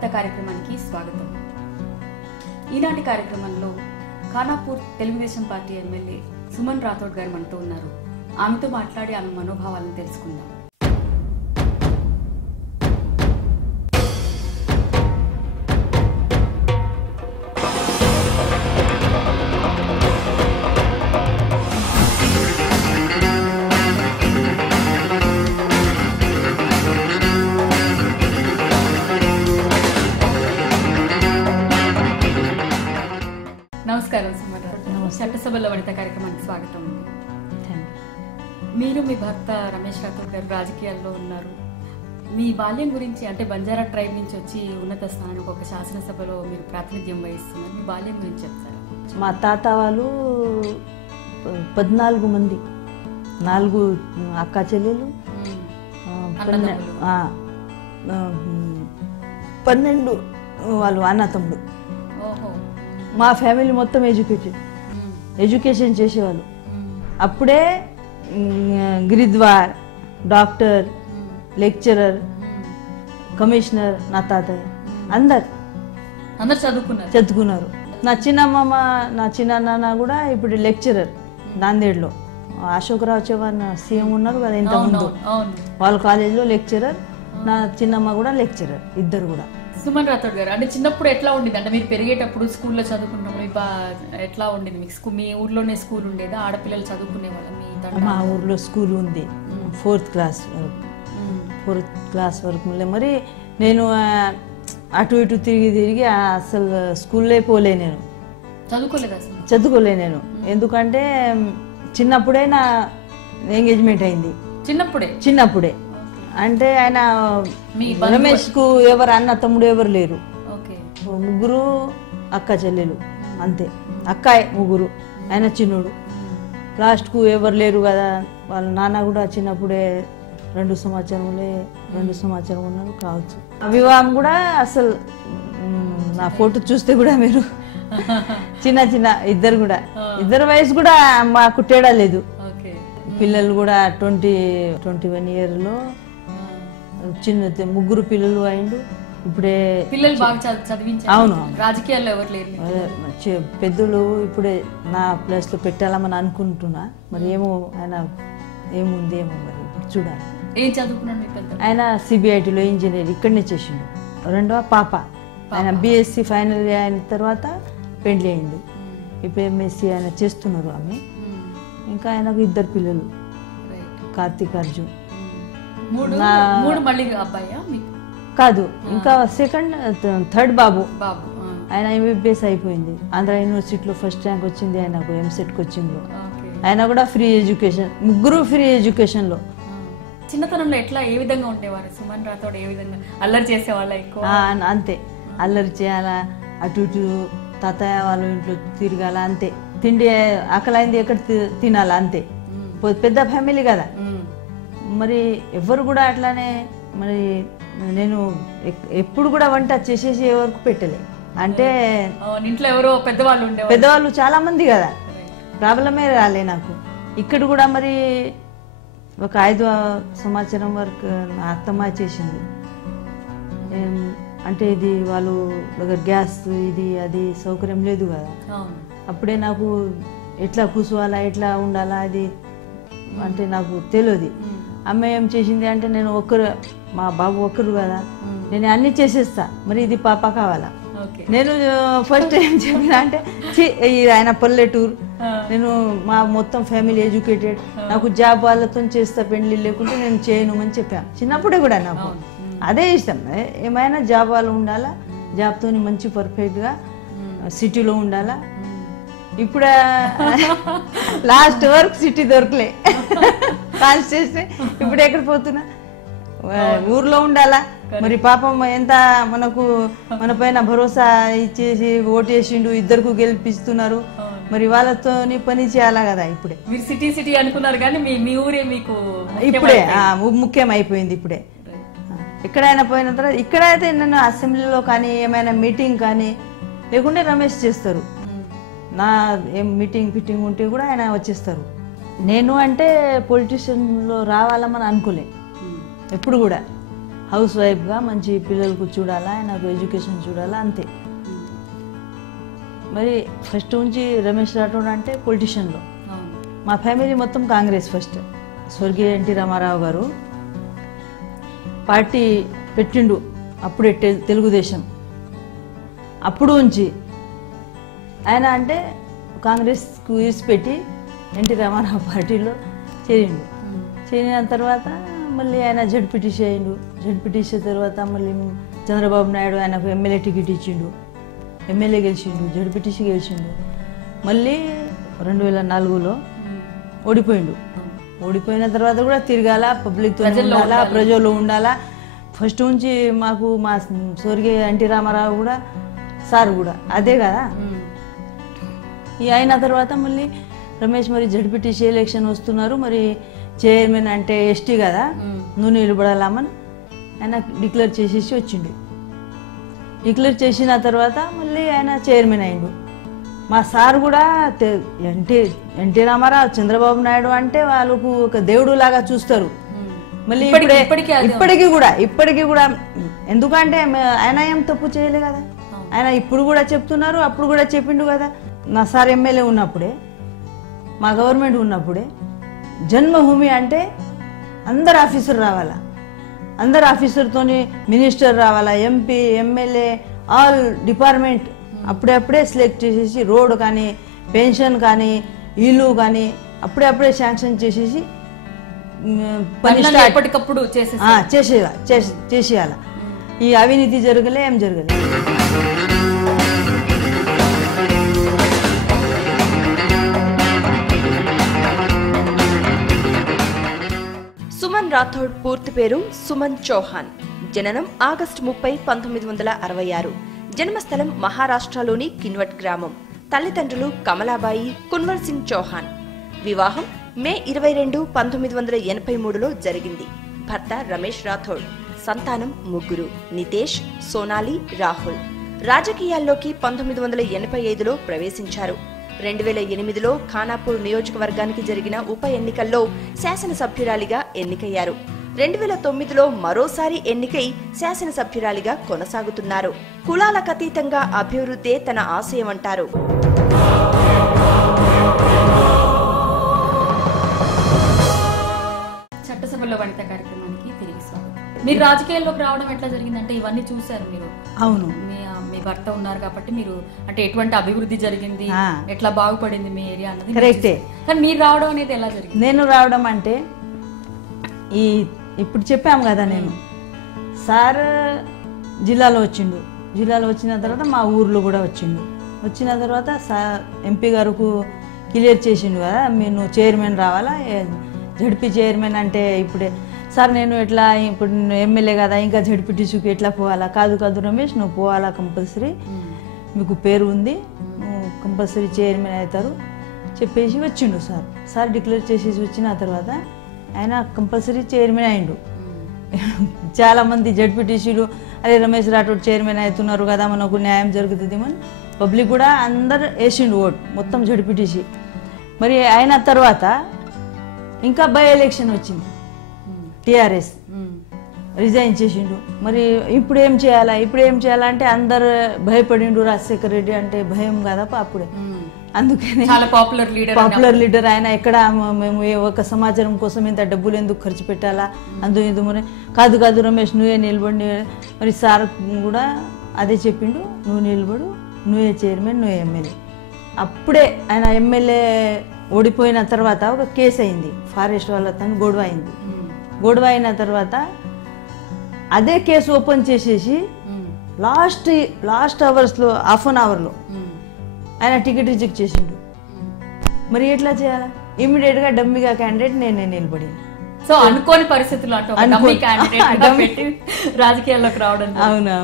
వనిత కార్యక్రమానికి స్వాగతం. ఈనాటి కార్యక్రమంలో ఖానాపూర్ తెలుగుదేశం పార్టీ ఎమ్మెల్యే సుమన్ రాథోడ్ గారు మనతో ఉన్నారు. ఆమెతో మాట్లాడి ఆమె మనోభావాలను తెలుసుకుందాం. నమస్కారం సుమన్ రాథోడ్. చట్టసభలో వనిత కార్యక్రమానికి స్వాగతం. మీరు మీ భర్త రమేష్ రాథోడ్ గారు రాజకీయాల్లో ఉన్నారు. మీ బాల్యం గురించి, అంటే బంజారా ట్రైబ్ నుంచి వచ్చి ఉన్నత స్థానానికి ఒక శాసనసభలో మీరు ప్రాతినిధ్యం వహిస్తున్నారు. మీ బాల్యం గురించి చెప్తారా? మా తాత వాళ్ళు 14 మంది, 4 అక్క చెల్లెలు, 12 వాళ్ళు అన్న తమ్ముడు. మా ఫ్యామిలీ మొత్తం ఎడ్యుకేషన్ చేసేవాళ్ళు. అప్పుడే గిరిద్వార్, డాక్టర్, లెక్చరర్, కమిషనర్, నా తాతయ్య అందరు చదువుకున్నారు. నా చిన్నమ్మ, నా చిన్న నాన్న కూడా ఇప్పుడు లెక్చరర్ నాందేడ్లో. అశోక్రావు చవాన్ సీఎం ఉన్నారు కదా ఇంతకుముందు, వాళ్ళ కాలేజీలో లెక్చరర్. నా చిన్నమ్మ కూడా లెక్చరర్, ఇద్దరు కూడా. సుమన్ రాథోడ్ గారు, అంటే చిన్నప్పుడు ఎట్లా ఉండేది? అంటే మీరు పెరిగేటప్పుడు స్కూల్లో చదువుకున్నప్పుడు ఎట్లా ఉండేది? మీకు మీ ఊర్లోనే స్కూల్ ఉండేదా? ఆడపిల్లలు చదువుకునే వాళ్ళ? మా ఊర్లో స్కూల్ ఉంది, 4th క్లాస్ వరకు. మరి నేను అటు ఇటు తిరిగి అసలు స్కూల్లో పోలే, నేను చదువుకోలే నేను. ఎందుకంటే చిన్నప్పుడే నా ఎంగేజ్మెంట్ అయింది. చిన్నప్పుడే అంటే ఆయన రమేష్ కు ఎవరు అన్న తమ్ముడు ఎవరు లేరు, 3 అక్క చెల్లెలు అంతే. అక్కాయ్ 3, ఆయన చిన్నోడు. లాస్ట్ కు ఎవరు లేరు కదా. వాళ్ళ నాన్న కూడా చిన్నప్పుడే 2 సంవత్సరం ఉన్నారు కావచ్చు. వివాహం కూడా అసలు నా ఫోటో చూస్తే కూడా మీరు చిన్న ఇద్దరు వయసు కూడా మాకు తేడా లేదు. పిల్లలు కూడా 21 ఇయర్లో చిన్న 3 పిల్లలు అయిండు. ఇప్పుడే పిల్లలు బాగా చదివించారు. అవును, రాజకీయాల్లో ఎవరు లేరు. పెద్దలు ఇప్పుడే నా ప్లేస్ లో పెట్టాలని అనుకుంటున్నా. మరి ఆయన ఏముంది మరి చూడాలి. ఏం చదువుకున్నాడు? ఆయన సిబిఐటిలో ఇంజనీర్ ఇక్కడనే చేసిండు. 2వ పాప ఆయన బిఎస్సి ఫైనల్ అయిన తర్వాత పెళ్లి అయింది. ఇప్పుడు ఎంఎస్సి ఆయన చేస్తున్నారు ఆమె. ఇంకా ఆయనకు 2 పిల్లలు, కార్తీక్, అర్జున్. కాదు, ఇంకా థర్డ్ బాబు. ఆయన ఎంబీబీఎస్ అయిపోయింది. ఆంధ్ర యూనివర్సిటీలో ఫస్ట్ ర్యాంక్ వచ్చింది ఆయనకు, ఎంసెట్ కోచింగ్ లో. ఆయన కూడా ఫ్రీ ఎడ్యుకేషన్, 3 ఫ్రీ ఎడ్యుకేషన్ లో. చిన్నతనంలో ఏ విధంగా ఉండేవారు సుమన్ రాథోడ్? ఏ విధంగా అల్లరి చేసేవాళ్ళ? ఎక్కువ అంతే, అల్లరి చేయాలా, అటు ఇటు తాతయ్య వాళ్ళ ఇంట్లో తిరగాల అంతే. తిండి ఆకలైంది ఎక్కడ తినాలా అంతే. పెద్ద ఫ్యామిలీ కదా, మరి ఎవరు కూడా అట్లానే. మరి నేను ఎప్పుడు కూడా వంట చేసేసి ఎవరికి పెట్టలే. అంటే ఇంట్లో ఎవరో పెద్దవాళ్ళు చాలా మంది కదా, ప్రాబ్లమే రాలే నాకు. ఇక్కడ కూడా మరి ఒక 5వ సంవత్సరం వరకు నా అత్తమ్మ చేసింది. అంటే ఇది వాళ్ళు దగ్గర గ్యాస్ ఇది అది సౌకర్యం లేదు కదా. అప్పుడే నాకు ఎట్లా కూర్చోవాలా, ఎట్లా ఉండాలా అది అంటే నాకు తెలియదు. అమ్మ ఏం చేసింది అంటే, నేను మా బాబు ఒక్కరు కదా, నేను అన్ని చేసేస్తా, మరి ఇది పాప కావాలా. నేను ఫస్ట్ ఏం చెప్పిన అంటే, ఆయన పల్లెటూరు, నేను మా మొత్తం ఫ్యామిలీ ఎడ్యుకేటెడ్, నాకు జాబ్ వాళ్ళతో చేస్తా, పెళ్లి లేకుంటే నేను చేయను అని చెప్పాను. చిన్నప్పుడే కూడా నాకు అదే ఇష్టం. ఏమైనా జాబ్ వాళ్ళు ఉండాలా, జాబ్తో మంచి పర్ఫెక్ట్గా సిటీలో ఉండాలా. ఇప్పుడు లాస్ట్ వరకు సిటీ దొరకలే, కాన్స్టిట్యూన్సీ. ఇప్పుడు ఎక్కడ పోతున్నా, ఊర్లో ఉండాలా. మరి పాపం ఎంత మన పైన భరోసా ఇచ్చేసి ఓటేసిండు, 2 గెలిపిస్తున్నారు. మరి వాళ్ళతో పని చేయాలా కదా. ఇప్పుడే మీరు సిటీ అనుకున్నారు కానీ మీ ఊరే మీకు ఇప్పుడే ముఖ్యం అయిపోయింది. ఇప్పుడే ఎక్కడైనా పోయిన తర్వాత, ఇక్కడైతే నన్ను అసెంబ్లీలో కానీ ఏమైనా మీటింగ్ కానీ లేకుంటే రమేష్ చేస్తారు. నా ఏం మీటింగ్ ఉంటే కూడా ఆయన వచ్చేస్తారు. నేను అంటే పొలిటీషియన్లో రావాలని అనుకోలే ఎప్పుడు కూడా. హౌస్ వైఫ్గా మంచి పిల్లలకు చూడాలా, ఆయనకు ఎడ్యుకేషన్ చూడాలా, అంతే. మరి ఫస్ట్ నుంచి రమేష్ రాఠోడ్ అంటే పొలిటీషియన్లో. మా ఫ్యామిలీ మొత్తం కాంగ్రెస్. ఫస్ట్ స్వర్గీయ ఎన్టీ రామారావు గారు పార్టీ పెట్టిండు అప్పుడే తెలుగుదేశం. అప్పుడు నుంచి ఆయన అంటే కాంగ్రెస్కు విడిచిపెట్టి ఎన్టీ రామారావు పార్టీలో చేరిండు. చేరిన తర్వాత మళ్ళీ ఆయన జడ్పీటీసీ అయ్యిండు. జడ్పీటీసీ తర్వాత మళ్ళీ చంద్రబాబు నాయుడు ఆయనకు ఎమ్మెల్యే టికెట్ ఇచ్చిండు. ఎమ్మెల్యే గెలిచిండు, జడ్పీటీసీ గెలిచిండు. మళ్ళీ 2004లో ఓడిపోయిండు. ఓడిపోయిన తర్వాత కూడా తిరగాల, పబ్లిక్తో ఉండాలా, ప్రజల్లో ఉండాలా. ఫస్ట్ నుంచి మాకు మా స్వర్గీయ ఎన్టీ రామారావు కూడా సార్ కూడా అదే కదా. అయిన తర్వాత మళ్ళీ రమేష్ మరి జడ్పీటీసీ ఎలక్షన్ వస్తున్నారు, మరి చైర్మన్ అంటే ఎస్టీ కదా, నువ్వు నిలబడాలని ఆయన డిక్లేర్ చేసేసి వచ్చిండు. డిక్లేర్ చేసిన తర్వాత మళ్ళీ ఆయన చైర్మన్ అయిండు. మా సార్ కూడా ఎన్టీ రామారావు, చంద్రబాబు నాయుడు అంటే వాళ్ళకు ఒక దేవుడు లాగా చూస్తారు. మళ్ళీ ఇప్పటికీ కూడా ఎందుకంటే ఆయన ఏం తప్పు చేయలే కదా. ఆయన ఇప్పుడు కూడా చెప్తున్నారు, అప్పుడు కూడా చెప్పిండు కదా. నా సార్ ఎమ్మెల్యే ఉన్నప్పుడే, మా గవర్నమెంట్ ఉన్నప్పుడే జన్మభూమి అంటే అందరు ఆఫీసర్ రావాలా, అందరు ఆఫీసర్తో మినిస్టర్ రావాలా, ఎంపీ, ఎమ్మెల్యే, ఆల్ డిపార్ట్మెంట్ అప్పుడే సెలెక్ట్ చేసేసి రోడ్ కానీ, పెన్షన్ కానీ, ఇల్లు కానీ అప్పుడే శాంక్షన్ చేసేసి పని ఎప్పటికప్పుడు చేసేయాల. ఈ అవినీతి జరగలే, ఏం జరగలే. సుమన్ రాథోడ్ పూర్తి పేరు సుమన్ చౌహాన్. జననం ఆగస్టు 30, 1966. జన్మస్థలం మహారాష్ట్రలోని కిన్వట్ గ్రామం. తల్లిదండ్రులు కమలాబాయి, కున్వర్ సింగ్ చౌహాన్. వివాహం మే 22, 1983లో జరిగింది. భర్త రమేష్ రాథోడ్. సంతానం 3: నితేష్, సోనాలి, రాహుల్. రాజకీయాల్లోకి 1985లో ప్రవేశించారు. 2008లో ఖానాపూర్ నియోజకవర్గానికి జరిగిన ఉప ఎన్నికల్లో శాసనసభ్యురాలిగా ఎన్నికయ్యారు. 2009లో మరోసారి ఎన్నికై శాసనసభ్యురాలిగా కొనసాగుతున్నారు. కులాలకతీతంగా అభివృద్ధే తన ఆశయమంటారు. చట్టసభలో వనిత కార్యక్రమానికి తిరిగి స్వాగతం. మీరు రాజకీయాల్లోకి రావడం ఎట్లా జరిగిందంటే ఇవన్నీ చూసారు మీరు. అవును, మీ భర్త ఉన్నారు కాబట్టి మీరు అంటే ఎటువంటి అభివృద్ధి జరిగింది, ఎట్లా బాగుపడింది మీ ఏరియా అన్నది కరెక్టే. కానీ మీరు రావడం అనేది ఎలా జరిగింది? నేను రావడం అంటే ఇప్పుడు చెప్పాము కదా, నేను సార్ జిల్లాలో వచ్చిండు. జిల్లాలో వచ్చిన తర్వాత మా ఊర్లో కూడా వచ్చిండు. వచ్చిన తర్వాత ఎంపీ గారుకు క్లియర్ చేసిండు కదా, మీరు చైర్మన్ రావాలా, జడ్పీ చైర్మన్ అంటే ఇప్పుడే సార్ నేను ఎట్లా ఇప్పుడు ఎమ్మెల్యే కదా, ఇంకా జడ్పీటీసీకి ఎట్లా పోవాలా? కాదు రమేష్, నువ్వు పోవాలా కంపల్సరీ, మీకు పేరు ఉంది, నువ్వు కంపల్సరీ చైర్మన్ అవుతారు చెప్పేసి వచ్చిండు సార్. సార్ డిక్లేర్ చేసేసి వచ్చిన తర్వాత ఆయన కంపల్సరీ చైర్మన్ అయిండు. చాలామంది జడ్పీటీసీలు అదే రమేష్ రాఠోడ్ చైర్మన్ అవుతున్నారు కదా, మనకు న్యాయం జరుగుతుంది అని పబ్లిక్ కూడా అందరు వేసిండు ఓట్, మొత్తం జడ్పీటీసీ. మరి అయిన తర్వాత ఇంకా బై ఎలక్షన్ వచ్చింది, టీఆర్ఎస్ రిజైన్ చేసిండు. మరి ఇప్పుడు ఏం చేయాలంటే అందరు భయపడిండు. రాజశేఖర్ రెడ్డి అంటే భయం కదా అప్పుడే, అందుకని పాపులర్ లీడర్ ఆయన. ఎక్కడ మేము ఒక సమాచారం కోసం ఇంత డబ్బులు ఎందుకు ఖర్చు పెట్టాలా, ఇందు మరి కాదు రమేష్ నువ్వే నిలబడి. మరి సార్ కూడా అదే చెప్పిండు, నువ్వు నిలబడు, నువ్వే చైర్మన్, నువ్వే ఎమ్మెల్యే. అప్పుడే ఆయన ఎమ్మెల్యే ఓడిపోయిన తర్వాత ఒక కేసు అయింది, ఫారెస్ట్ వాళ్ళతో గొడవ అయిన తర్వాత అదే కేసు ఓపెన్ చేసేసి లాస్ట్ అవర్స్లో హాఫ్ అన్ అవర్లో ఆయన టికెట్ రిజెక్ట్ చేసిండు. మరి ఎట్లా చేయాలా? ఇమ్మీడియట్ గా డమ్మిగా క్యాండిడేట్ నేనే నిలబడి. సో అనుకోని పరిస్థితులు రాజకీయాల్లోకి రావడం. అవును.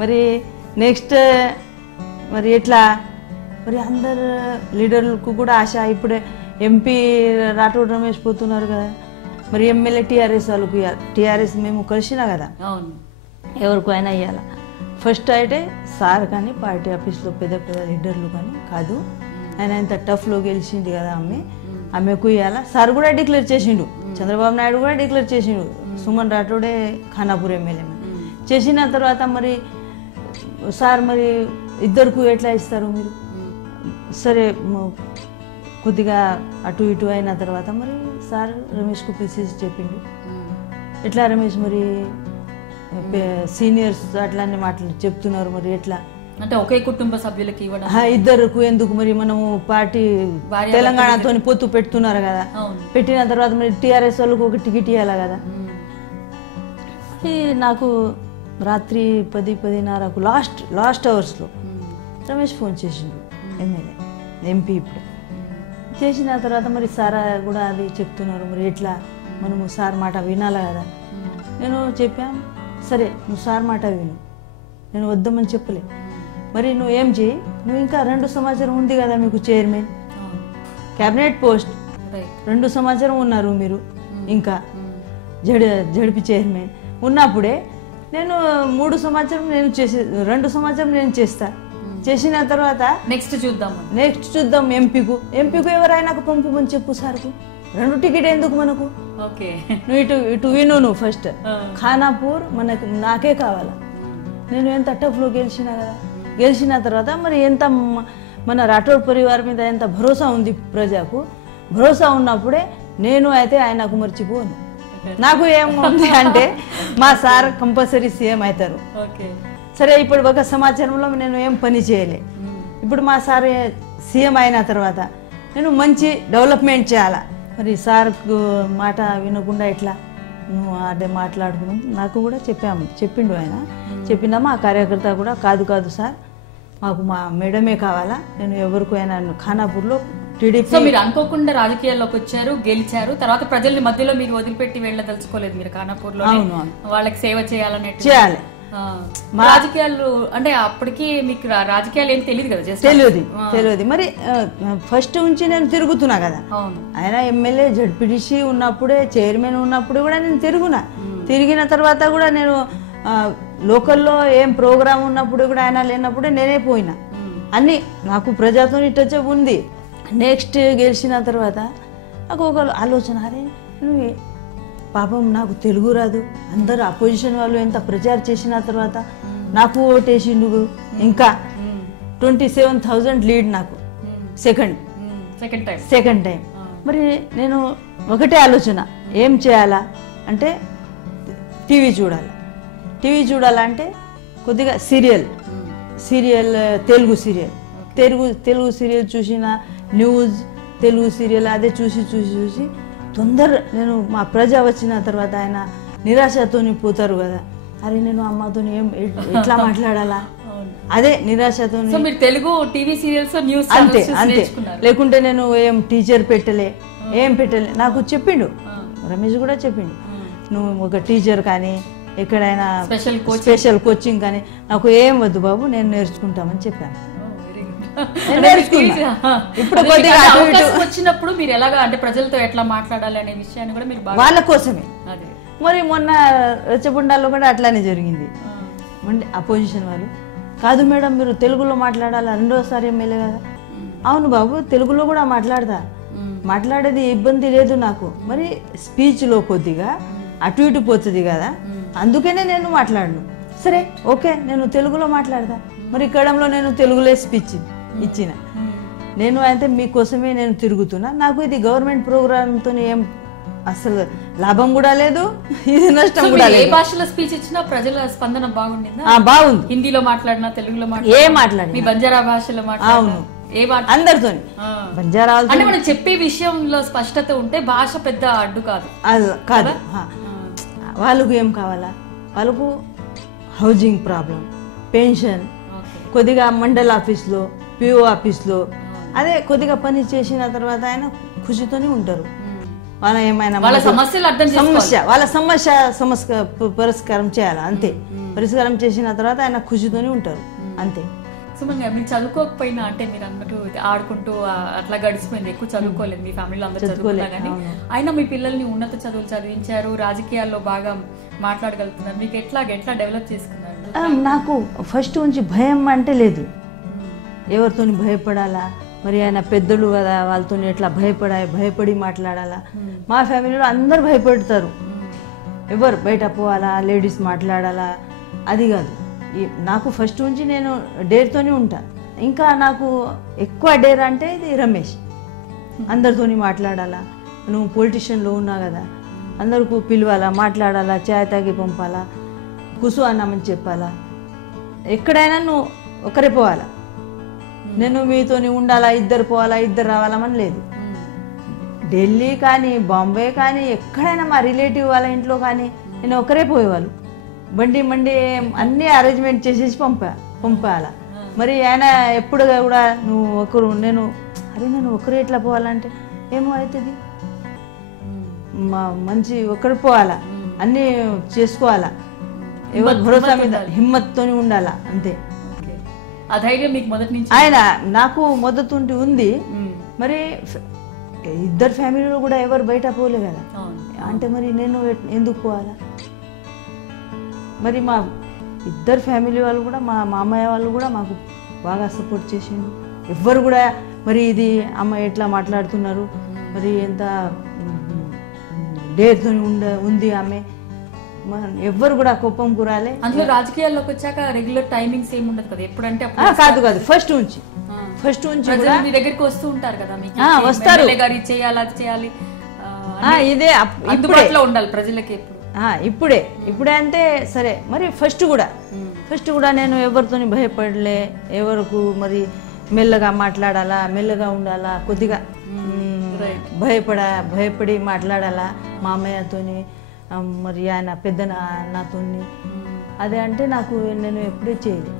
మరి నెక్స్ట్ మరి ఎట్లా, మరి అందరు లీడర్లకు కూడా ఆశ. ఇప్పుడే ఎంపీ రాఠోడ్ రమేష్ పోతున్నారు కదా, మరి ఎమ్మెల్యే టీఆర్ఎస్ వాళ్ళకు ఇవ్వాలి. టీఆర్ఎస్ మేము కలిసినా కదా, ఎవరికి అయినా ఇవ్వాలి. ఫస్ట్ అయితే సార్ కానీ పార్టీ ఆఫీస్లో పెద్ద లీడర్లు కానీ కాదు, ఆయన ఇంత టఫ్లో గెలిచింది కదా ఆమెకు ఇవ్వాలా. సార్ కూడా డిక్లేర్ చేసిండు చంద్రబాబు నాయుడు కూడా డిక్లేర్ చేసిండు సుమన్ రాఠోడే ఖానాపూర్ ఎమ్మెల్యే చేసిన తర్వాత మరి సార్ మరి ఇద్దరికి ఎట్లా ఇస్తారు మీరు? సరే కొద్దిగా అటు ఇటు అయిన తర్వాత మరి సార్ రమేష్కు పిలిచేసి చెప్పిండు, ఎట్లా రమేష్ మరి సీనియర్స్ అట్లానే మాటలు చెప్తున్నారు, మరి ఎట్లా అంటే ఒకే కుటుంబ సభ్యులకి ఇవ్వడం ఇద్దరుకు ఎందుకు, మరి మనము పార్టీ తెలంగాణతో పొత్తు పెడుతున్నారు కదా, పెట్టిన తర్వాత మరి టీఆర్ఎస్ వాళ్ళకు ఒక టికెట్ ఇవ్వాలి కదా. నాకు రాత్రి 10-10:30 లాస్ట్ అవర్స్లో రమేష్ ఫోన్ చేసిండు, ఎమ్మెల్యే ఎంపీ ఇప్పుడు చేసిన తర్వాత మరి సార్ కూడా అది చెప్తున్నారు, మరి ఎట్లా మనము సార్ మాట వినాలి కదా. నేను చెప్పాను, సరే నువ్వు సార్ మాట విను, నేను వద్దామని చెప్పలే. మరి నువ్వు ఏం చేయి, నువ్వు ఇంకా 2 సంవత్సరం ఉంది కదా మీకు చైర్మన్ క్యాబినెట్ పోస్ట్, 2 సంవత్సరం ఉన్నారు మీరు, ఇంకా జడిపి చైర్మన్ ఉన్నప్పుడే నేను 3 సంవత్సరం నేను 2 సంవత్సరం నేను చేస్తా. చేసిన తర్వాత నెక్స్ట్ చూద్దాం ఎంపీకు ఎవరైనా పంపమని చెప్పు సార్కు, 2 టికెట్ ఎందుకు మనకు, నువ్వు ఇటు విను, నువ్వు ఫస్ట్ ఖానాపూర్ నాకే కావాలా. నేను ఎంత టఫ్లో గెలిచినా కదా, గెలిచిన తర్వాత మరి ఎంత మన రాఠోడ్ పరివారం మీద ఎంత భరోసా ఉంది ప్రజలకు, భరోసా ఉన్నప్పుడే నేను అయితే ఆయనకు మర్చిపోను. నాకు ఏముంది అంటే మా సార్ కంపల్సరీ సీఎం అవుతారు. సరే ఇప్పుడు ఒక సమాచారంలో నేను ఏం పని చేయలే, ఇప్పుడు మా సార్ సీఎం అయిన తర్వాత నేను మంచి డెవలప్మెంట్ చేయాలా. మరి సార్కు మాట వినకుండా ఎట్లా, నువ్వు అదే మాట్లాడుకున్నాం, నాకు కూడా చెప్పిండు ఆయన. చెప్పినా మా కార్యకర్త కూడా కాదు సార్ మాకు మా మేడమే కావాలా, నేను ఎవరికైనా ఖానాపూర్లో టీడీపీ. మీరు అనుకోకుండా రాజకీయాల్లోకి వచ్చారు, గెలిచారు, తర్వాత ప్రజల్ని మధ్యలో మీరు వదిలిపెట్టి వెళ్ళదలుచుకోలేదు, మీరు ఖానాపూర్లో వాళ్ళకి సేవ చేయాలి. రాజకీయాలు అంటే అప్పటికి మీకు రాజకీయాలు ఏం తెలియదు కదా, తెలియదు. మరి ఫస్ట్ నుంచి నేను తిరుగుతున్నా కదా, ఆయన ఎమ్మెల్యే జడ్పీటీసీ ఉన్నప్పుడే చైర్మన్ ఉన్నప్పుడు కూడా నేను తిరిగిన తర్వాత కూడా నేను లోకల్లో ఏం ప్రోగ్రామ్ ఉన్నప్పుడు కూడా ఆయన లేనప్పుడే నేనే పోయినా. అన్నీ నాకు ప్రజాతో టచ్ ఉంది. నెక్స్ట్ గెలిచిన తర్వాత నాకు ఒక ఆలోచన, అరే నువ్వు పాపం నాకు తెలుగు రాదు, అందరు అపోజిషన్ వాళ్ళు ఎంత ప్రచారం చేసిన తర్వాత నాకు ఓటేసి నువ్వు ఇంకా 27,000 లీడ్ నాకు సెకండ్ టైం. మరి నేను ఒకటే ఆలోచన, ఏం చేయాలా అంటే టీవీ చూడాలంటే కొద్దిగా సీరియల్ తెలుగు సీరియల్ చూసిన, న్యూస్ తెలుగు సీరియల్ అదే చూసి తొందర నేను మా ప్రజ వచ్చిన తర్వాత ఆయన నిరాశతో పోతారు కదా, అరే నేను అమ్మతో ఎట్లా మాట్లాడాలా, అదే నిరాశతో తెలుగు టీవీ సీరియల్స్ న్యూస్ అంతే లేకుంటే నేను ఏం టీచర్ పెట్టలే నాకు చెప్పిండు రమేష్ కూడా చెప్పిండు, నువ్వు ఒక టీచర్ కానీ ఎక్కడైనా స్పెషల్ కోచింగ్ కానీ నాకు ఏం వద్దు బాబు, నేను నేర్చుకుంటామని చెప్పాను. ఇప్పుడు వచ్చినప్పుడు మీరు ఎలాగా అంటే ప్రజలతో ఎట్లా మాట్లాడాలి అనే విషయాన్ని కూడా మీరు వాళ్ళ కోసమే. మరి మొన్న రచ్చబండాల్లో కూడా అట్లానే జరిగింది. అపోజిషన్ వాళ్ళు, కాదు మేడం మీరు తెలుగులో మాట్లాడాలి, 2వ ఎమ్మెల్యే కదా. అవును బాబు తెలుగులో కూడా మాట్లాడేది ఇబ్బంది లేదు నాకు, మరి స్పీచ్లో కొద్దిగా అటు ఇటు పోతుంది కదా, అందుకనే నేను మాట్లాడను. సరే ఓకే నేను తెలుగులో మాట్లాడతా, మరి ఇక్కడంలో నేను తెలుగులో స్పీచ్ ఇచ్చిన. నేను అయితే మీకోసమే నేను తిరుగుతున్నా, నాకు ఇది గవర్నమెంట్ ప్రోగ్రామ్తో ఏం అసలు లాభం కూడా లేదు, ఇది నష్టం కూడా లేదు. ఏ భాషలో స్పీచ్ ఇచ్చినా ప్రజల స్పందన బాగుండిందా? బాగుంది. హిందీలో మాట్లాడినా, తెలుగులో మాట్లాడి, మీ బంజారా భాషలో మాట్లాడినా, అందరితో బంజారా అంటే మనం చెప్పే విషయంలో స్పష్టత ఉంటే భాష పెద్ద అడ్డు కాదు. వాళ్ళకు ఏం కావాలా, వాళ్ళకు హౌసింగ్ ప్రాబ్లం, పెన్షన్, కొద్దిగా మండల్ ఆఫీస్లో పిఓ ఆఫీస్లో అదే కొద్దిగా పని చేసిన తర్వాత ఆయన ఖుషితోనే ఉంటారు. వాళ్ళ ఏమైనా వాళ్ళ సమస్య పరిష్కారం చేయాలి అంతే, పరిష్కారం చేసిన తర్వాత ఆయన ఖుషితోనే ఉంటారు అంతే. మీరు చదువుకోకపోయినా అంటే మీరు అన్నట్టు ఆడుకుంటూ అట్లా గడిచిపోయింది, ఎక్కువ చదువుకోలేదు, మీ ఫ్యామిలీలో అందరూ చదువుకోలేదు, కానీ అయినా మీ పిల్లల్ని ఉన్నత చదువులు చదివించారు, రాజకీయాల్లో బాగా మాట్లాడగలుగుతున్నారు. మీకు ఎట్లా డెవలప్ చేసుకున్నారు? నాకు ఫస్ట్ నుంచి భయం అంటే లేదు, ఎవరితో భయపడాలా, మరి ఆయన పెద్దలు కదా, వాళ్ళతో ఎట్లా భయపడి మాట్లాడాలా. మా ఫ్యామిలీలో అందరు భయపడతారు, ఎవరు బయట పోవాలా, లేడీస్ మాట్లాడాలా అది కాదు. నాకు ఫస్ట్ నుంచి నేను డేర్తోనే ఉంటా. ఇంకా నాకు ఎక్కువ డేర్ అంటే ఇది రమేష్. అందరితోని మాట్లాడాలా, నువ్వు పొలిటీషియన్లో ఉన్నా కదా, అందరికీ పిలవాలా, మాట్లాడాలా, చాయ్ తాగి పంపాలా, కుసు అన్నామని చెప్పాలా. ఎక్కడైనా నువ్వు ఒకరే పోవాలా, నేను మీతోని ఉండాలా, ఇద్దరు పోవాలా, ఇద్దరు రావాలని లేదు. ఢిల్లీ కానీ బాంబే కానీ ఎక్కడైనా మా రిలేటివ్ వాళ్ళ ఇంట్లో కానీ నేను ఒకరే పోయేవాళ్ళు. బండి అన్నీ అరేంజ్మెంట్ చేసేసి పంపాలా. మరి ఆయన ఎప్పుడు కూడా నువ్వు ఒకరు నేను ఒకరు ఎట్లా పోవాలంటే ఏమో అవుతుంది, మంచి ఒకరు పోవాలా, అన్నీ చేసుకోవాలా, ఎవరు భరోసా మీద హిమ్మత్తోని ఉండాలా అంతే. ఆయన నాకు మొదటి ఉంది. మరి ఇద్దరు ఫ్యామిలీలో కూడా ఎవరు బయట పోలే కదా, అంటే మరి నేను ఎందుకు పోవాలా. మరి మా ఇద్దరు ఫ్యామిలీ వాళ్ళు కూడా, మా మామయ్య వాళ్ళు కూడా మాకు బాగా సపోర్ట్ చేసిండు. ఎవ్వరు కూడా మరి ఇది అమ్మ ఎట్లా మాట్లాడుతున్నారు, మరి ఎంత డేర్తో ఉంది ఆమె, ఎవ్వరు కూడా కోపం కూరాలే. అందులో రాజకీయాల్లోకి వచ్చాక రెగ్యులర్ టైమింగ్స్ ఏమి ఉండదు కదా, ఎప్పుడంటే కాదు ఫస్ట్ నుంచి మీ దగ్గరికి వస్తూ ఉంటారు కదా, వస్తారు, చేయాలి అది చేయాలి, ఇదే అందుబాటులో ఉండాలి ప్రజలకి. ఇప్పుడే అంటే సరే. మరి ఫస్ట్ కూడా నేను ఎవరితోని భయపడలే, ఎవరికి మరి మెల్లగా మాట్లాడాలా, మెల్లగా ఉండాలా, కొద్దిగా భయపడి మాట్లాడాలా. మా అమ్మయ్యతోని మరి ఆయన పెద్ద నాతోని అదే అంటే నాకు నేను ఎప్పుడూ చేయలేదు.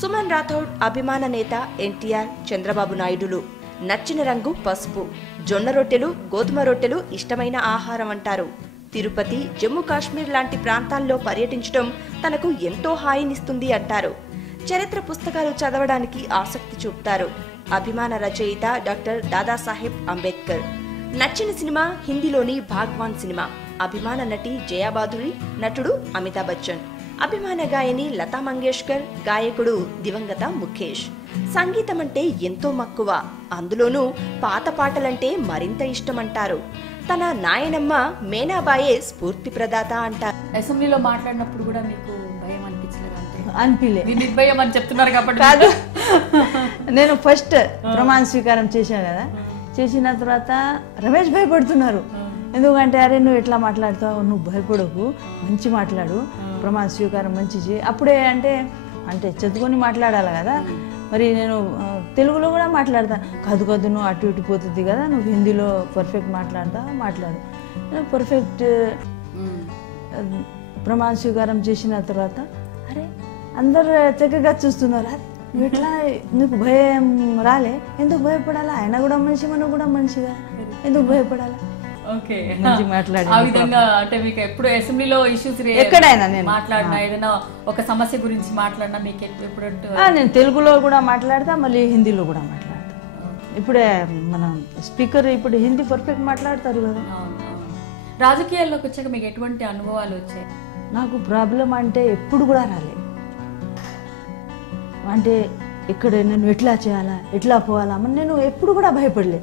సుమన్ రాథోడ్ అభిమాన నేత ఎన్టీఆర్, చంద్రబాబు నాయుడులు. నచ్చిన రంగు పసుపు, జొన్న రొట్టెలు, గోధుమ రొట్టెలు ఇష్టమైన ఆహారం అంటారు. తిరుపతి, జమ్మూ కాశ్మీర్ లాంటి ప్రాంతాల్లో పర్యటించడం తనకు ఎంతో హాయినిస్తుంది అంటారు. చరిత్ర పుస్తకాలు చదవడానికి ఆసక్తి చూపుతారు. అభిమాన రచయిత డాక్టర్ దాదాసాహెబ్ అంబేద్కర్. నచ్చిన సినిమా హిందీలోని భాగ్వాన్ సినిమా. అభిమాన నటి జయాబాధురి, నటుడు అమితాబ్ బచ్చన్. అభిమాన గాయని లతా మంగేష్కర్, గాయకుడు దివంగత ముఖేష్. సంగీతం అంటే ఎంతో మక్కువ, అందులోనూ పాత పాటలంటే మరింత ఇష్టమంటారు. తన నాయనమ్మ మేనాబాయే స్ఫూర్తి ప్రదాత అంటారు. అసెంబ్లీలో మాట్లాడినప్పుడు కూడా మీకు భయం అనిపించలేదు? అనిపించలే. నిర్భయం అని చెప్తున్నారు కాబట్టి కాదు, నేను ఫస్ట్ ప్రమాణ స్వీకారం చేశాను కదా, చేసిన తర్వాత రమేష్ భయపడుతున్నారు. ఎందుకంటే అరే నువ్వు ఎట్లా మాట్లాడుతావు, నువ్వు భయపడకు, మంచి మాట్లాడు, ప్రమాణ స్వీకారం మంచి చేయి. అప్పుడే అంటే చదువుకొని మాట్లాడాలి కదా. మరి నేను తెలుగులో కూడా మాట్లాడతా. కాదు నువ్వు అటు ఇటు పోతుంది కదా, నువ్వు హిందీలో పర్ఫెక్ట్ మాట్లాడు. నేను పర్ఫెక్ట్ ప్రమాణ స్వీకారం చేసిన తర్వాత అరే అందరు చక్కగా చూస్తున్నారు. అరే నువ్వు ఇట్లా నీకు భయం రాలే, ఎందుకు భయపడాలా, ఆయన కూడా మనిషి, మనం కూడా మనిషిగా, ఎందుకు భయపడాలా. ఎప్పుడు అసెంబ్లీలో ఇష్యూస్ ఎక్కడైనా నేను మాట్లాడినా, ఏదైనా ఒక సమస్య గురించి మాట్లాడినా మీకు ఎప్పుడు నేను తెలుగులో కూడా మాట్లాడతా, మళ్ళీ హిందీలో కూడా మాట్లాడతా. ఇప్పుడే మన స్పీకర్ ఇప్పుడు హిందీ పర్ఫెక్ట్ మాట్లాడతారు కదా. రాజకీయాల్లోకి వచ్చాక మీకు ఎటువంటి అనుభవాలు వచ్చాయి? నాకు ప్రాబ్లం అంటే ఎప్పుడు కూడా రాలే. అంటే ఇక్కడ నేను ఎట్లా చేయాలా, ఎట్లా పోవాలా, నేను ఎప్పుడు కూడా భయపడలే.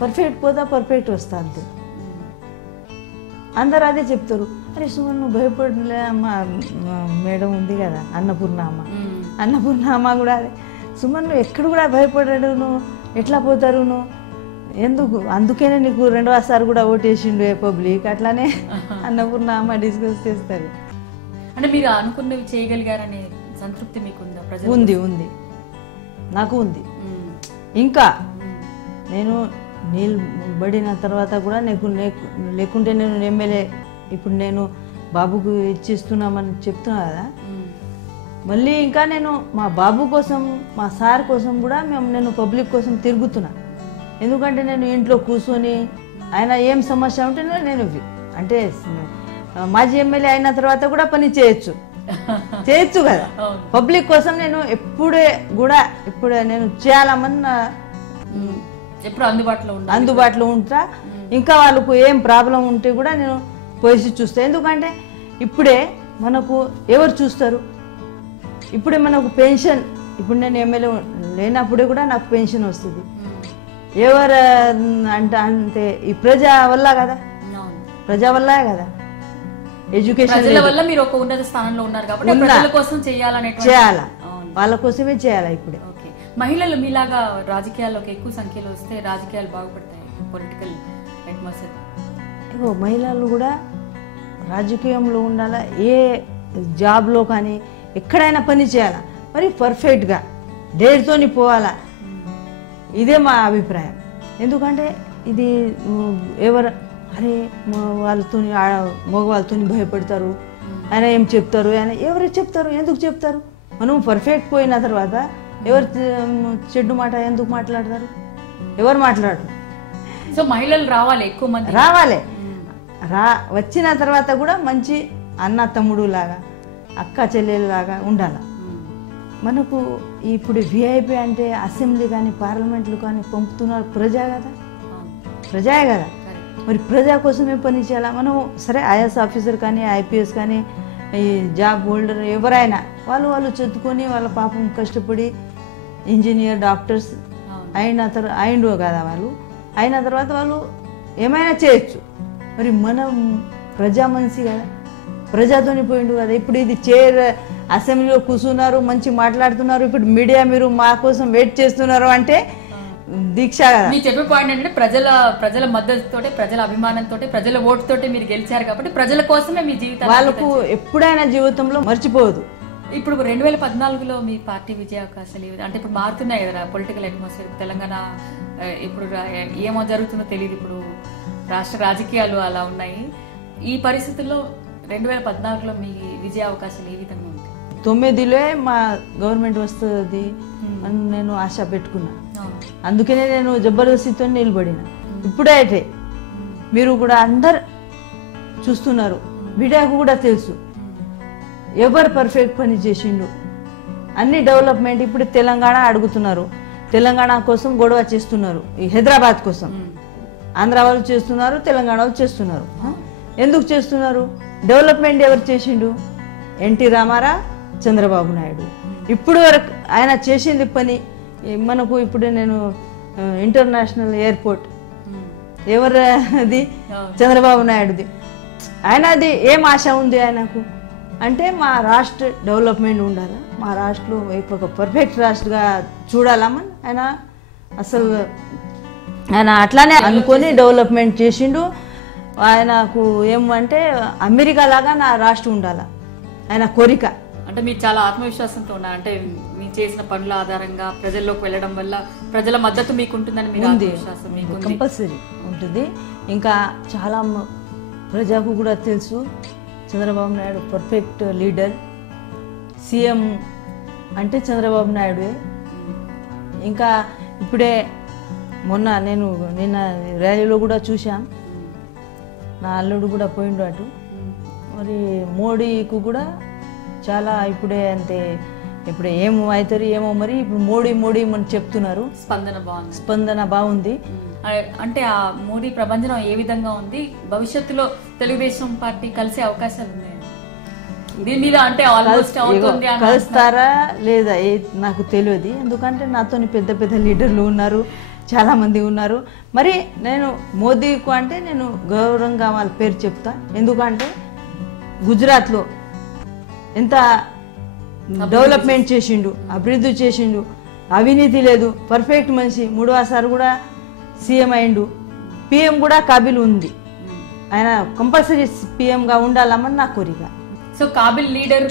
పర్ఫెక్ట్ పోతా, పర్ఫెక్ట్ వస్తా అంతే. అందరు అదే చెప్తారు, అరే సుమన్ నువ్వు భయపడలే. మా మేడం ఉంది కదా అన్నపూర్ణ అమ్మ కూడా అదే, సుమన్ నువ్వు ఎక్కడ కూడా భయపడాడు, నువ్వు ఎట్లా పోతారు, నువ్వు ఎందుకు, అందుకనే నీకు రెండోసారి కూడా ఓటేసిండు పబ్లిక్. అట్లానే అన్నపూర్ణ అమ్మ డిస్కస్ చేస్తారు. అంటే మీరు అనుకున్నవి చేయగలిగారనే సంతృప్తి మీకు ఉందా? ఉంది, నాకు ఉంది. ఇంకా నేను నిలబడిన తర్వాత కూడా లేకుంటే నేను ఎమ్మెల్యే ఇప్పుడు నేను బాబుకు ఇచ్చిస్తున్నామని చెప్తున్నా కదా, మళ్ళీ ఇంకా నేను మా బాబు కోసం, మా సార్ కోసం కూడా నేను పబ్లిక్ కోసం తిరుగుతున్నా. ఎందుకంటే నేను ఇంట్లో కూర్చొని ఆయన ఏం సమస్య ఉంటే నేను అంటే మాజీ ఎమ్మెల్యే అయిన తర్వాత కూడా పని చేయొచ్చు కదా. పబ్లిక్ కోసం నేను ఇప్పుడే నేను చేయాలమని ఎప్పుడు అందుబాటులో ఉంటా. ఇంకా వాళ్ళకు ఏం ప్రాబ్లం ఉంటే కూడా నేను పోయి చూస్తారు. ఎందుకంటే ఇప్పుడే మనకు ఎవరు చూస్తారు, ఇప్పుడే మనకు పెన్షన్, ఇప్పుడు నేను ఎమ్మెల్యే లేనప్పుడే కూడా నాకు పెన్షన్ వస్తుంది. ఎవరు అంటే ఈ ప్రజా వల్ల కదా, ప్రజా వల్ల కదా. ఎడ్యుకేషన్ వల్ల మీరు ఒక ఉన్నత స్థానంలో ఉన్నారు కాబట్టి ప్రజల కోసం చేయాలా, వాళ్ళ కోసమే చేయాలా. ఇప్పుడే మహిళలు మీలాగా రాజకీయాల్లోకి ఎక్కువ సంఖ్యలో వస్తే రాజకీయాలు బాగుపడతాయి, పొలిటికల్ అట్మాస్ఫియర్. మహిళలు కూడా రాజకీయంలో ఉండాలా, ఏ జాబ్లో కానీ ఎక్కడైనా పని చేయాలా, మరి పర్ఫెక్ట్గా డేట్తోని పోవాలా. ఇదే మా అభిప్రాయం. ఎందుకంటే ఇది ఎవరు అరే వాళ్ళతో మగవాళ్ళతో భయపడతారు, ఆయన ఏం చెప్తారు, ఆయన ఎవరు చెప్తారు, ఎందుకు చెప్తారు. మనం పర్ఫెక్ట్ పోయిన తర్వాత ఎవరు చెడ్డు మాట ఎందుకు మాట్లాడతారు, ఎవరు మాట్లాడరు. సో మహిళలు రావాలి, ఎక్కువ మంది రావాలి. వచ్చిన తర్వాత కూడా మంచి అన్న తమ్ముడు లాగా, అక్క చెల్లెలు లాగా ఉండాలి. మనకు ఇప్పుడు విఐపి అంటే అసెంబ్లీ కానీ పార్లమెంట్లు కానీ పంపుతున్నారు ప్రజా కదా, ప్రజాయే కదా. మరి ప్రజా కోసమే పని చేయాలా. మనం సరే ఐఏఎస్ ఆఫీసర్ కానీ ఐపీఎస్ కానీ ఈ జాబ్ హోల్డర్ ఎవరైనా వాళ్ళు చదువుకొని వాళ్ళ పాపం కష్టపడి ఇంజనీర్ డాక్టర్స్ అయిండు కదా, వాళ్ళు అయిన తర్వాత వాళ్ళు ఏమైనా చేయొచ్చు. మరి మనం ప్రజా మనిషి కదా, ప్రజాతోని పోయిండు కదా. ఇప్పుడు ఇది చైర్ అసెంబ్లీలో కూర్చున్నారు, మంచి మాట్లాడుతున్నారు, ఇప్పుడు మీడియా మీరు మా కోసం వెయిట్ చేస్తున్నారు అంటే దీక్ష కదా. మీరు చెప్పే పాయింట్ ఏంటంటే ప్రజల మద్దతుతోటి, ప్రజల అభిమానంతో, ప్రజల ఓటుతోటి మీరు గెలిచారు కాబట్టి ప్రజల కోసమే మీ జీవితం వాళ్ళకు ఎప్పుడైనా జీవితంలో మర్చిపోదు. ఇప్పుడు 2014లో మీ పార్టీ విజయ అవకాశాలు అంటే ఇప్పుడు మారుతున్నాయి కదా పొలిటికల్ అట్మాస్ఫియర్ తెలంగాణ. ఇప్పుడు ఏమో జరుగుతుందో తెలియదు, ఇప్పుడు రాష్ట్ర రాజకీయాలు అలా ఉన్నాయి. ఈ పరిస్థితుల్లో 2014లో మీ విజయ అవకాశాలు ఏ విధంగా ఉంటాయి? 9లో మా గవర్నమెంట్ వస్తుంది అని నేను ఆశ పెట్టుకున్నా, అందుకనే నేను జబర్దస్తితో నిలబడిన. ఇప్పుడే అయితే మీరు కూడా అందరు చూస్తున్నారు, మీడియాకు కూడా తెలుసు ఎవరు పర్ఫెక్ట్ పని చేసిండు, అన్ని డెవలప్మెంట్. ఇప్పుడు తెలంగాణ అడుగుతున్నారు, తెలంగాణ కోసం గొడవ చేస్తున్నారు, ఈ హైదరాబాద్ కోసం ఆంధ్ర వాళ్ళు చేస్తున్నారు, తెలంగాణ వాళ్ళు చేస్తున్నారు. ఎందుకు చేస్తున్నారు? డెవలప్మెంట్ ఎవరు చేసిండు? ఎన్టీ రామారావు, చంద్రబాబు నాయుడు. ఇప్పుడు వరకు ఆయన చేసింది పని. మనకు ఇప్పుడు నేను ఇంటర్నేషనల్ ఎయిర్పోర్ట్ ఎవరిది? చంద్రబాబు నాయుడుది. ఆయనది ఏం ఆశ ఉంది ఆయనకు అంటే మా రాష్ట్ర డెవలప్మెంట్ ఉండాలా, మా రాష్ట్రంలో ఒక పర్ఫెక్ట్ రాష్ట్రగా చూడాలమని ఆయన అసలు ఆయన అట్లానే అనుకొని డెవలప్మెంట్ చేసిండు. ఆయనకు ఏమంటే అమెరికా లాగా నా రాష్ట్రం ఉండాలా ఆయన కోరిక. అంటే మీరు చాలా ఆత్మవిశ్వాసంతో ఉన్నారు, అంటే మీరు చేసిన పనుల ఆధారంగా ప్రజల్లోకి వెళ్ళడం వల్ల ప్రజల మద్దతు మీకు ఉంటుందని మీరు ఆత్మవిశ్వాసం మీకు కంపల్సరీ ఉంటుంది. ఇంకా చాలా ప్రజలకు కూడా తెలుసు Chandrababu Naidu perfect leader, CM అంటే చంద్రబాబు నాయుడే. ఇంకా ఇప్పుడే నిన్న ర్యాలీలో కూడా చూసాం, నా అల్లుడు కూడా పోయిండు అటు. మరి మోడీకు కూడా చాలా ఇప్పుడే అంతే, ఇప్పుడు ఏమో అవుతారు ఏమో, మరి ఇప్పుడు మోడీ అని చెప్తున్నారు. స్పందన బాగుంది. అంటే ఆ మోడీ ప్రభంజనం ఏ విధంగా ఉంది? భవిష్యత్తులో తెలుగుదేశం పార్టీ కలిసే అవకాశాలు ఉన్నాయి దీని మీద? అంటే కలుస్తారా లేదా నాకు తెలియదు, ఎందుకంటే నాతో పెద్ద పెద్ద లీడర్లు ఉన్నారు, చాలా మంది ఉన్నారు. మరి నేను మోదీకు అంటే నేను గౌరవంగా వాళ్ళ పేరు చెప్తా. ఎందుకంటే గుజరాత్లో ఎంత డెవలప్మెంట్ చేసిండు, అభివృద్ధి చేసిండు, అవినీతి లేదు, పర్ఫెక్ట్ మనిషి. 3వసారి కూడా సీఎం అయిండు, పిఎం కూడా కాబిల్ ఉంది. ఆయన కంపల్సరీ పిఎంగా ఉండాలమని నా కోరిక. సో కాబిల్ లీడర్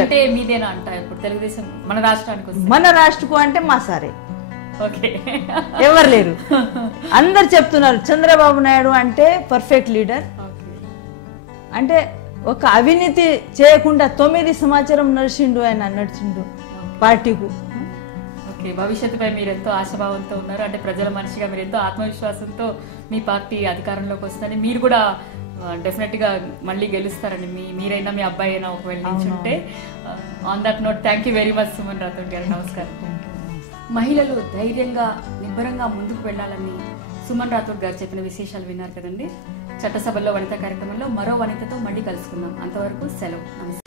అంటే మీదేనా అంట ఇప్పుడు తెలుగుదేశం మన రాష్ట్రానికి? మన రాష్ట్రకు అంటే మా సారే, ఎవరు లేరు. అందరు చెప్తున్నారు చంద్రబాబు నాయుడు అంటే పర్ఫెక్ట్ లీడర్, అంటే ఒక అవినీతి చేయకుండా 9 సంవత్సరం నడిచిండు పార్టీకు. భవిష్యత్తుపై మీరు ఎంతో ఆశాభావంతో ఉన్నారు, అంటే ప్రజల మనిషిగా మీరు ఎంతో ఆత్మవిశ్వాసంతో మీ పార్టీ అధికారంలోకి వస్తుందని, మీరు కూడా డెఫినెట్ గా మళ్ళీ గెలుస్తారని మీరైనా మీ అబ్బాయి అయినా ఒకవేళ నిల్చుంటే. On that note thank you very much Suman Rathod garu, నమస్కారం. మహిళలు ధైర్యంగా నిబ్బరంగా ముందుకు వెళ్ళాలని సుమన్ రాథోడ్ గారు చెప్పిన విశేషాలు విన్నారు కదండి. చట్టసభలో వనిత కార్యక్రమంలో మరో వనితతో మళ్ళీ కలుసుకుందాం. అంతవరకు సెలవు. నమస్కారం.